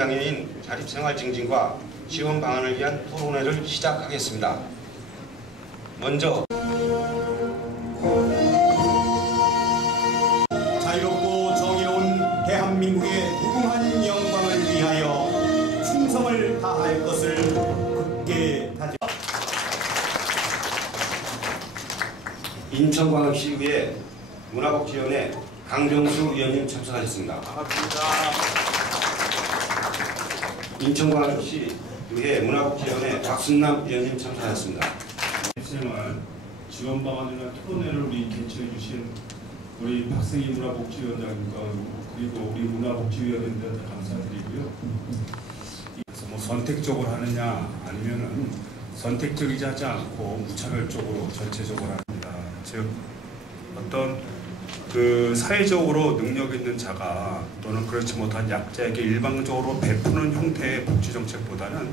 장애인 자립생활 증진과 지원 방안을 위한 토론회를 시작하겠습니다. 먼저 자유롭고 정의로운 대한민국의 무궁한 영광을 위하여 충성을 다할 것을 굳게 다짐. 인천광역시의회 문화복지위원회 강병수 위원님 참석하셨습니다. 인천광역시 의회 문화복지위원회 박순남 위원님 참석하셨습니다. 생활 지원 방안이나 토론회를 우리 개최해 주신 우리 박승희 문화복지위원장님과 그리고 우리 문화복지위원님들한테 감사드리고요. 뭐 선택적으로 하느냐 아니면은 선택적이지 않고 무차별적으로 전체적으로 합니다. 즉 어떤 그 사회적으로 능력 있는 자가 또는 그렇지 못한 약자에게 일방적으로 베푸는 형태의 복지 정책보다는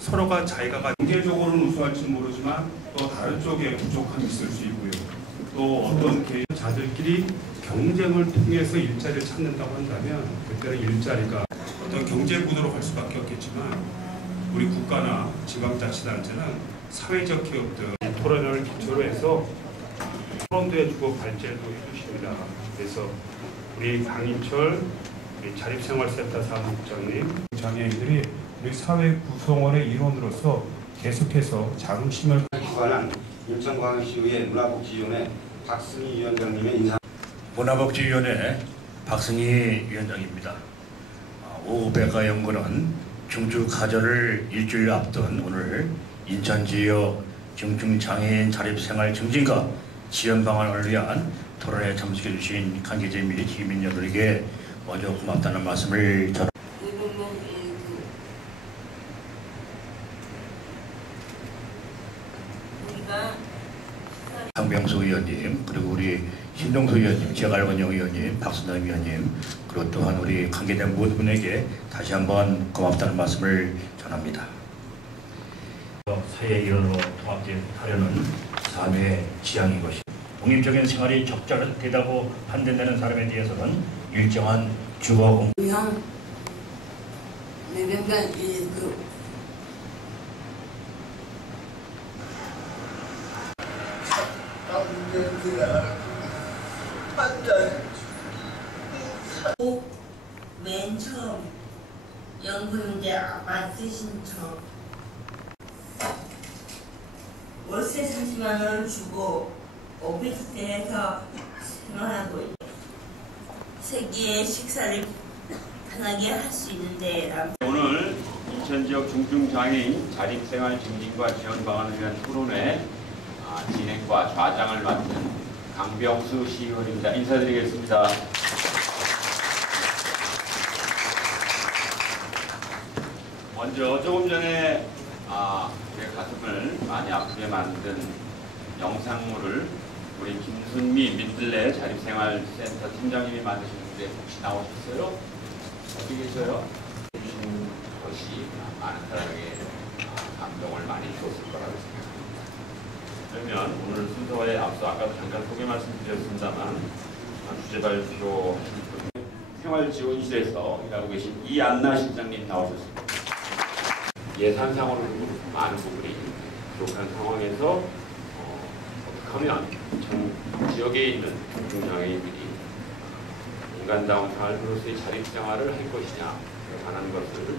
서로가 자기가 가- 경제적으로는 우수할지 모르지만 또 다른 쪽에 부족함이 있을 수 있고요. 또 어떤 개인 자들끼리 경쟁을 통해서 일자리를 찾는다고 한다면 그때는 일자리가 어떤 경제 구도로 갈 수밖에 없겠지만 우리 국가나 지방자치단체는 사회적 기업들 토론을 기초로 해서 토론도 해주고 발제도 해주십니다. 그래서 우리 강인철 우리 자립생활센터 사무국장님 장애인들이 우리 사회 구성원의 일원으로서 계속해서 자긍심을 기관한 인천광역시의회 문화복지위원회 박승희 위원장님의 인사 문화복지위원회 박승희 위원장입니다. 아, 오후백과 연구는 중주 가절을 일주일 앞둔 오늘 인천 지역 중증장애인 자립생활 증진과 지원 방안을 위한 토론에 참석해 주신 관계자 및 시민 여러분에게 먼저 고맙다는 말씀을 전 강병수 의원님 그리고 우리 신동수 의원님, 제갈원영 의원님, 박순남 의원님 그리고 또한 우리 관계자 모든 분에게 다시 한번 고맙다는 말씀을 전합니다. 사회 일원으로 통합하려는 사회의 지향인 것이 독립적인 생활이 적절하다고 판단되는 사람에 대해서는 일정한 주거 공 그냥 내가 이그 맨 처음 연구인데 맞으신 척 월세 40만 원 주고 오피스텔에서 생활하고 있 세끼의 식사를 편하게 할 수 있는데 남 오늘 인천 지역 중증장애인 자립생활 증진과 지원 방안을 위한 토론회 아, 진행과 좌장을 맡은 강병수 시의원입니다. 인사드리겠습니다. 먼저 조금 전에 아, 제 가슴을 많이 아프게 만든 영상물을 우리 김순미 민들레 자립생활센터 팀장님이 만드셨는데 혹시 나오셨어요? 어디 계셔요? 주신 것이 많은 사람에게 아, 감동을 많이 줬을 거라고 생각합니다. 그러면 오늘 순서에 앞서 아까 잠깐 소개 말씀드렸습니다만 아, 주제 발표 하신 분 생활지원실에서 일하고 계신 이안나 실장님 나오셨습니다. 예산상으로 많은 부분이 부족한 상황에서 어, 어떻게 하면 전 지역에 있는 중증장애인들이 인간다운 삶으로서의 자립생활을 할 것이냐 관한 것을